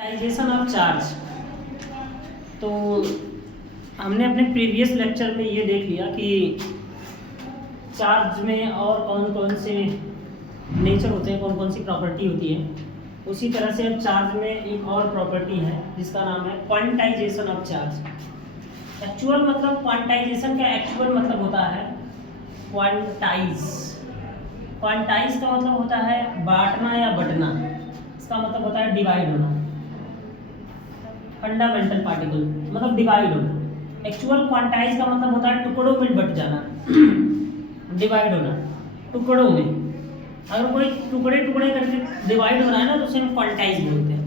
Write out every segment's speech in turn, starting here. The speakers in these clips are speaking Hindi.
Quantization of charge. तो हमने अपने प्रीवियस लेक्चर में ये देख लिया कि चार्ज में और कौन कौन से नेचर होते हैं, कौन कौन सी प्रॉपर्टी होती है। उसी तरह से अब चार्ज में एक और प्रॉपर्टी है जिसका नाम है क्वांटाइजेशन ऑफ चार्ज। एक्चुअल मतलब क्वांटाइजेशन का एक्चुअल मतलब होता है क्वांटाइज। क्वांटाइज का मतलब होता है बांटना या बंटना। इसका मतलब होता है डिवाइड होना। फंडामेंटल पार्टिकल मतलब डिवाइड होना। एक्चुअल क्वांटाइज का मतलब होता है टुकड़ों में बट जाना, डिवाइड होना टुकड़ों में। अगर कोई टुकड़े टुकड़े करके डिवाइड हो रहा है ना तो उसे हम क्वांटाइज बोलते हैं।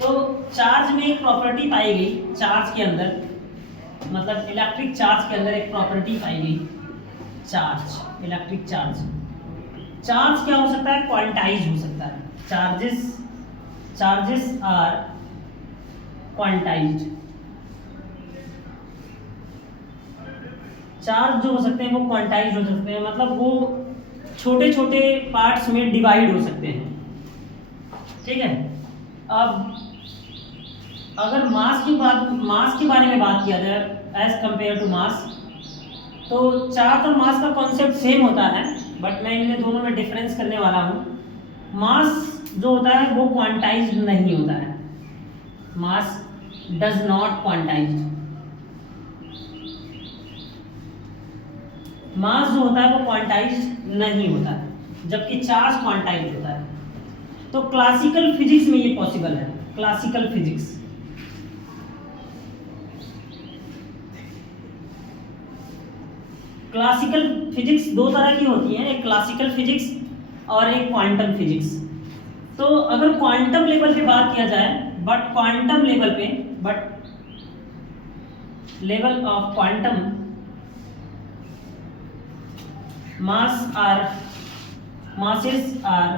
तो चार्ज में एक प्रॉपर्टी पाई गई, चार्ज के अंदर मतलब इलेक्ट्रिक चार्ज के अंदर एक प्रॉपर्टी पाई गई, चार्ज, इलेक्ट्रिक चार्ज। चार्ज क्या हो सकता है? क्वांटाइज हो सकता है। Charges are quantized. चार्ज जो हो सकते हैं वो क्वांटाइज हो सकते हैं, मतलब वो छोटे छोटे पार्ट्स में डिवाइड हो सकते हैं। ठीक है। अब अगर मास के बारे में बात किया जाए एज कंपेयर टू मास, तो चार्ज और मास का कॉन्सेप्ट सेम होता है, बट मैं इनमें दोनों में डिफरेंस करने वाला हूँ। मास जो होता है वो क्वांटाइज्ड नहीं होता है। मास डज नॉट क्वांटाइज्ड। मास जो होता है वो क्वांटाइज्ड नहीं होता है, जबकि चार्ज क्वांटाइज्ड होता है। तो क्लासिकल फिजिक्स में ये पॉसिबल है। क्लासिकल फिजिक्स दो तरह की होती है, एक क्लासिकल फिजिक्स और एक क्वांटम फिजिक्स। तो अगर क्वांटम लेवल पे बात किया जाए, but level of quantum masses are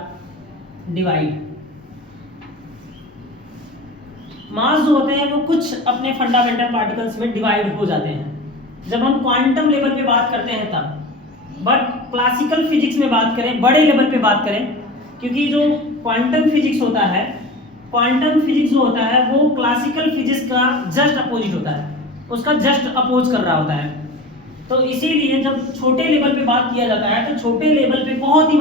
divide. Mass जो होते हैं वो कुछ अपने फंडामेंटल पार्टिकल्स में डिवाइड हो जाते हैं जब हम क्वांटम लेवल पे बात करते हैं तब। बट क्लासिकल फिजिक्स में बात करें, बड़े लेवल पे बात करें, क्योंकि जो क्वांटम फिजिक्स होता है, क्वांटम फिजिक्स जो होता है वो क्लासिकल फिजिक्स का जस्ट अपोजिट होता है, उसका जस्ट अपोज कर रहा होता है। तो इसीलिए जब छोटे लेवल पे बात किया जाता है तो छोटे लेवल पे बहुत ही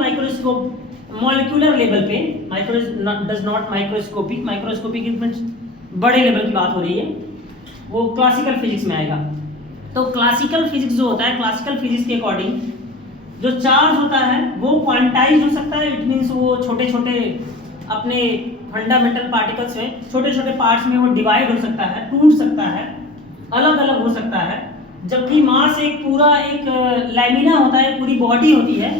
मॉलिक्यूलर लेवल पे, माइक्रोस्कोपिक बड़े लेवल की बात हो रही है, वो क्लासिकल फिजिक्स में आएगा। तो क्लासिकल फिजिक्स जो होता है, क्लासिकल फिजिक्स के अकॉर्डिंग जो चार्ज होता है वो क्वांटाइज हो सकता है। इट मीन्स वो छोटे छोटे अपने फंडामेंटल पार्टिकल्स में छोटे छोटे पार्ट्स में वो डिवाइड हो सकता है, टूट सकता है, अलग अलग हो सकता है। जबकि मास एक पूरा एक लैमिना होता है, पूरी बॉडी होती है।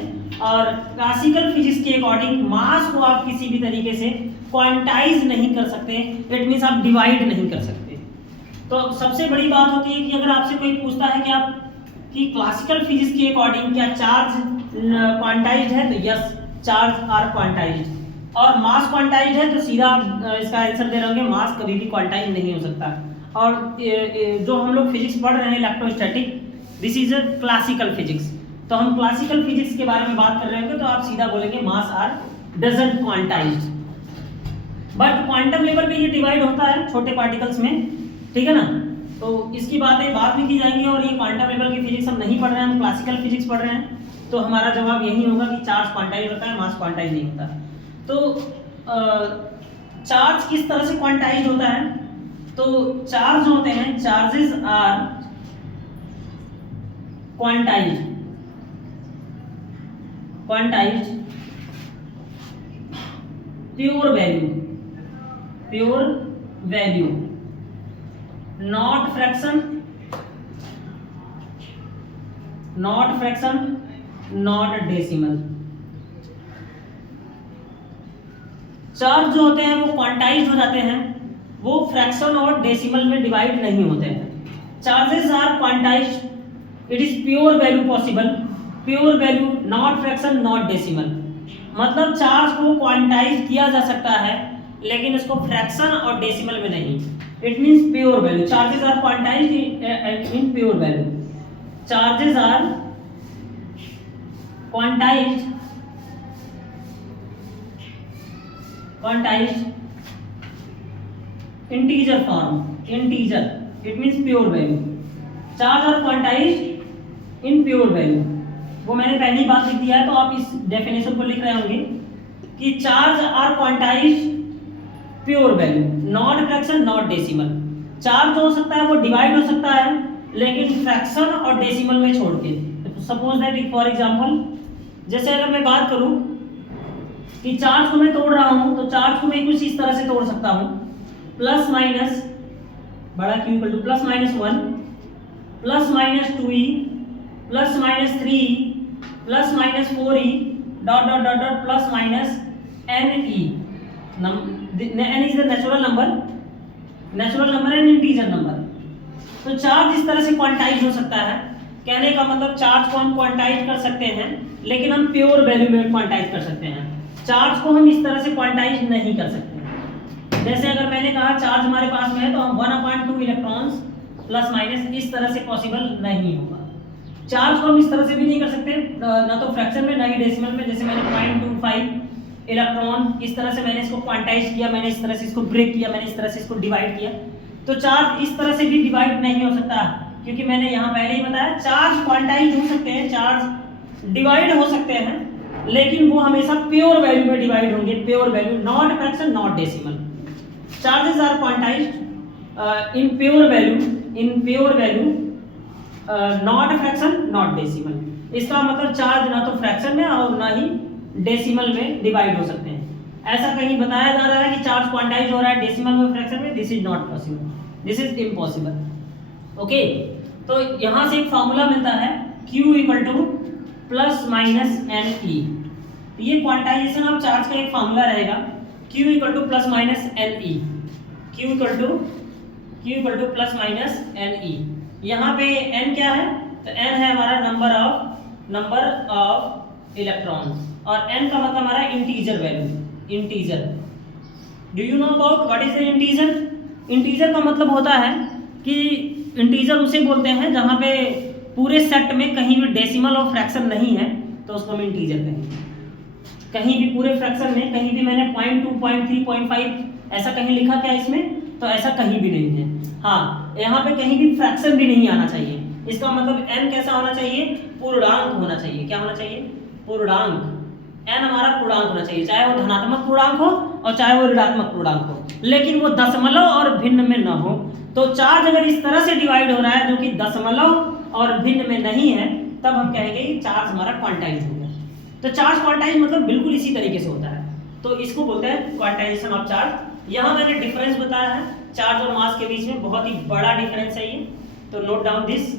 और क्लासिकल फिजिक्स के अकॉर्डिंग मास को आप किसी भी तरीके से क्वांटाइज नहीं कर सकते, इट मीन्स आप डिवाइड नहीं कर सकते। तो सबसे बड़ी बात होती है कि अगर आपसे कोई पूछता है कि क्लासिकल फिजिक्स के अकॉर्डिंग क्या चार्ज क्वांटाइज्ड है, तो यस, चार्ज आर क्वांटाइज्ड। और मास क्वांटाइज्ड है तो सीधा इसका आंसर दे रहे होंगे, मास कभी भी क्वांटाइज नहीं हो सकता। और जो हम लोग फिजिक्स पढ़ रहे हैं electrostatic, this is a classical physics. तो हम क्लासिकल फिजिक्स के बारे में बात कर रहे होंगे तो आप सीधा बोलेंगे mass are doesn't quantized. But quantum level पे ये डिवाइड होता है छोटे पार्टिकल्स में, ठीक है ना। तो इसकी बातें बाद में की जाएंगी, और ये क्वांटम लेवल की फिजिक्स हम नहीं पढ़ रहे हैं, हम क्लासिकल फिजिक्स पढ़ रहे हैं। तो हमारा जवाब यही होगा कि चार्ज क्वांटाइज होता है, मास क्वांटाइज नहीं होता। तो चार्ज किस तरह से क्वांटाइज होता है? तो चार्ज होते हैं, charges are quantised pure value, not fraction, not decimal. Charge जो होते हैं वो क्वांटाइज्ड हो जाते हैं, वो फ्रैक्शन और डेसिमल में डिवाइड नहीं होते हैं। Charges are quantised, it is pure value possible, pure value, not fraction, not decimal. मतलब चार्ज को क्वांटाइज किया जा सकता है लेकिन उसको फ्रैक्शन और डेसिमल में नहीं। It means pure value. Charges are quantised in pure value. Charges are quantised integer form, integer it means pure value, charge are quantised in pure value, वो मैंने पहली बात लिख दिया है, तो आप इस डेफिनेशन को लिख रहे होंगे कि charge are quantised pure value, not fraction not decimal. Charge जो हो सकता है वो डिवाइड हो सकता है, लेकिन फ्रैक्शन और डेसिमल में छोड़ के। सपोज दैट फॉर एग्जांपल, जैसे अगर मैं बात करूं कि चार्ज को मैं तोड़ रहा हूं, तो चार्ज को मैं कुछ इस तरह से तोड़ सकता हूं, प्लस माइनस बड़ा Q equal two plus minus 1 plus minus 2e plus minus 3e plus minus 4e dot dot dot dot plus minus ne। n is the natural number and integer number. तो चार्ज इस तरह से क्वांटाइज हो सकता है, कहने का मतलब चार्ज को हम क्वांटाइज कर सकते हैं, लेकिन हम प्योर वैल्यू में क्वांटाइज कर सकते हैं। चार्ज को हम इस तरह से क्वांटाइज नहीं कर सकते। जैसे अगर मैंने कहा चार्ज हमारे पास में है, तो हम 1/2 इलेक्ट्रॉन्स प्लस माइनस इस तरह से पॉसिबल नहीं होगा। चार्ज को हम इस तरह से भी नहीं कर सकते, ना तो फ्रैक्शन में ना ही डेसिमल में। जैसे मैंने 0.25 इलेक्ट्रॉन इस तरह से मैंने इसको क्वांटाइज किया, मैंने इस तरह से इसको ब्रेक किया, मैंने इस तरह से इसको डिवाइड किया। तो चार्ज इस तरह से भी डिवाइड नहीं हो सकता, क्योंकि मैंने यहाँ पहले ही बताया चार्ज क्वांटाइज हो सकते हैं, चार्ज डिवाइड हो सकते हैं, लेकिन वो हमेशा प्योर वैल्यू में डिवाइड होंगे, pure value, not fraction not decimal. Charges are quantised in pure value not fraction not decimal. इसका मतलब चार्ज ना तो फ्रैक्शन में और ना ही डेसिमल में डिवाइड हो सकते हैं। ऐसा कहीं बताया जा रहा है कि चार्ज क्वांटाइज हो रहा है डेसिमल में, फ्रैक्शन में, this is not possible, this is impossible. Okay, तो यहां से एक फॉर्मूला मिलता है Q equal two plus minus NE। ये क्वांटाइजेशन ऑफ चार्ज का एक फॉर्मूला रहेगा, Q equal two plus minus NE, Q equal two plus minus NE। यहाँ पे n क्या है, तो n है हमारा नंबर ऑफ इलेक्ट्रॉन्स, और n का मतलब हमारा integer value, integer. Do you know about what is the integer? Integer का मतलब होता है कि इंटीजर उसे बोलते हैं जहाँ पे पूरे सेट में कहीं भी डेसिमल और फ्रैक्शन नहीं है, तो उसको हम इंटीजर कहेंगे। कहीं भी पूरे फ्रैक्शन में कहीं भी मैंने 0.2, 0.3, 0.5 ऐसा कहीं लिखा क्या इसमें, तो ऐसा कहीं भी नहीं है। हाँ, यहाँ पे कहीं भी फ्रैक्शन भी नहीं आना चाहिए। इसका मतलब n कैसा होना चाहिए, पूर्णांक होना चाहिए। क्या होना चाहिए, पूर्णांक। n हमारा पूर्णांक होना चाहिए, चाहे वो धनात्मक पूर्णांक हो और चाहे वो ऋणात्मक पूर्णांक हो, लेकिन वो दशमलव और भिन्न में न हो। तो चार्ज अगर इस तरह से डिवाइड हो रहा है जो कि दशमलव और भिन्न में नहीं है, तब हम कहेंगे कि चार्ज हमारा क्वांटाइज हो गया। तो चार्ज क्वांटाइज मतलब बिल्कुल इसी तरीके से होता है, तो इसको बोलते हैं क्वांटाइजेशन ऑफ चार्ज। यहाँ मैंने डिफरेंस बताया है चार्ज और मास के बीच में, बहुत ही बड़ा डिफरेंस है ये, तो नोट डाउन दिस।